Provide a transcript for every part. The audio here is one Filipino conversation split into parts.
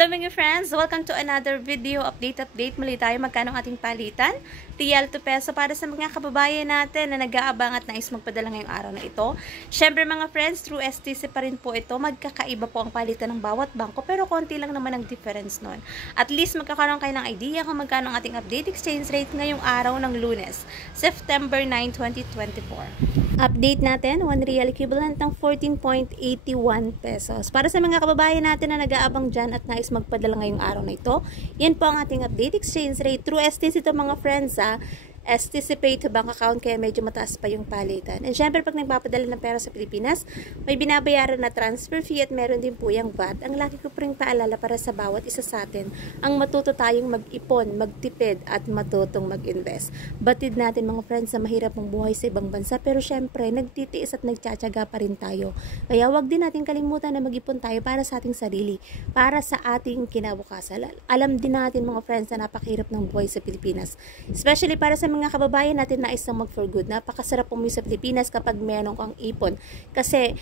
Hello mga friends! Welcome to another video update. Muli tayo magkano ang ating palitan. TL to peso para sa mga kababayan natin na nag-aabang at nais magpadala ngayong araw na ito. Syempre mga friends, through STC pa rin po ito. Magkakaiba po ang palitan ng bawat bangko pero konti lang naman ang difference nun. At least magkakaroon kayo ng idea kung magkano ang ating update exchange rate ngayong araw ng Lunes, September 9, 2024. Update natin, 1 real equivalent ng 14.81 pesos. Para sa mga kababayan natin na nag-aabang dyan at nais magpadala ngayong araw na ito, yan po ang ating update exchange rate. Through STC ito mga friends ha. STC Pay to bank account kaya medyo mataas pa yung palitan. And syempre pag nagpapadala ng pera sa Pilipinas, may binabayaran na transfer fee at meron din po yung VAT. Ang laki ko po ring paalala para sa bawat isa sa atin, ang matuto tayong mag-ipon, magtipid at matutong mag-invest. Batid natin mga friends na mahirap ang buhay sa ibang bansa pero syempre nagtitiis at nagtsatsaga pa rin tayo. Kaya wag din natin kalimutan na mag-ipon tayo para sa ating sarili, para sa ating kinabukasan. Alam din natin mga friends na napakahirap ng buhay sa Pilipinas. Especially para sa mga kababayan natin nais na mag-for good. Napakasarap umuwi sa Pilipinas kapag meron kang ipon. Kasi,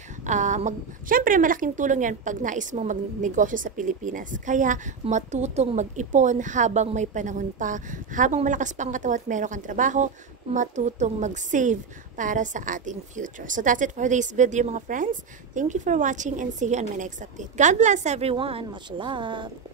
syempre malaking tulong yan pag nais mong magnegosyo sa Pilipinas. Kaya, matutong mag-ipon habang may panahon pa. Habang malakas pa ang katawan at meron kang trabaho, matutong mag-save para sa ating future. So, that's it for this video mga friends. Thank you for watching and see you on my next update. God bless everyone. Much love.